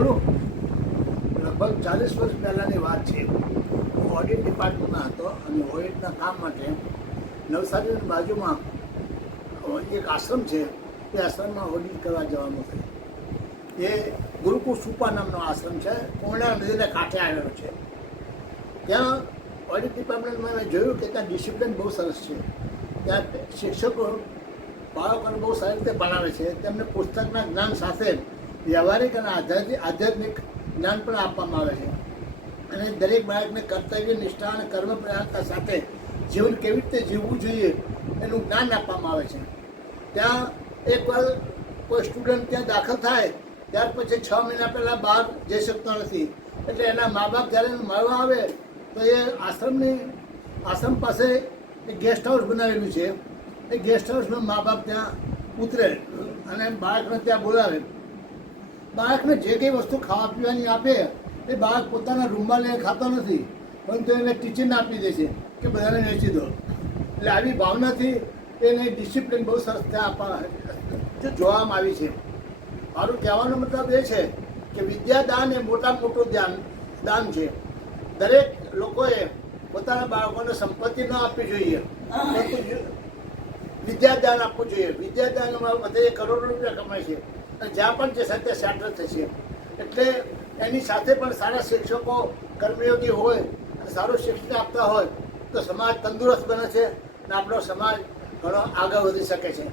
બોલું. લગભગ 40 વર્ષ પહેલાંની વાત છે. હું ઓડિટ ડિપાર્ટમેન્ટમાં હતો અને ઓડિટના કામ માટે નવસારીની બાજુમાં એક આશ્રમ છે, એ આશ્રમમાં ઓડિટ કરવા જવાનું થયું. એ ગુરુકુળ સુપા નામનો આશ્રમ છે, પૂર્ણા નદીને કાંઠે આવેલો છે. ત્યાં ઓડિટ ડિપાર્ટમેન્ટમાં મેં જોયું કે ત્યાં ડિસિપ્લિન બહુ સરસ છે. ત્યાં શિક્ષકો બાળકોને બહુ સારી રીતે ભણાવે છે. તેમને પુસ્તકના જ્ઞાન સાથે વ્યવહારિક અને આધ્યાત્મિક જ્ઞાન પણ આપવામાં આવે છે. અને દરેક બાળકને કર્તવ્ય નિષ્ઠા અને કર્મ પ્રયાસતા સાથે જીવન કેવી રીતે જીવવું જોઈએ એનું જ્ઞાન આપવામાં આવે છે. ત્યાં એકવાર કોઈ સ્ટુડન્ટ ત્યાં દાખલ થાય ત્યાર પછી 6 મહિના પહેલાં બહાર જઈ શકતો નથી. એટલે એના મા બાપ જ્યારે મળવા આવે તો એ આશ્રમ પાસે એક ગેસ્ટ હાઉસ બનાવેલું છે. એ ગેસ્ટ હાઉસમાં મા બાપ ત્યાં ઉતરે અને બાળકને ત્યાં બોલાવે. બાળકને જે કંઈ વસ્તુ ખાવા પીવાની આપે એ બાળક પોતાના રૂમમાં લઈને ખાતો નથી, પરંતુ એને ટીચરને આપી દે છે કે બધાને વેચી દો. એટલે આવી ભાવનાથી એને ડિસિપ્લિન બહુ સરસ ત્યાં જોવામાં આવી છે. મારું કહેવાનો મતલબ એ છે કે વિદ્યાદાન એ મોટામાં મોટું દાન છે. દરેક લોકોએ પોતાના બાળકોને સંપત્તિ ન આપવી જોઈએ, પરંતુ વિદ્યાદાન આપવું જોઈએ. વિદ્યાદાનમાં બધે કરોડો રૂપિયા કમાય છે અને જ્યાં પણ જે સાથે સેટલ થશે. એટલે એની સાથે પણ સારા શિક્ષકો કર્મયોગી હોય અને સારું શિક્ષણ આપતા હોય તો સમાજ તંદુરસ્ત બને છે અને આપણો સમાજ ઘણો આગળ વધી શકે છે.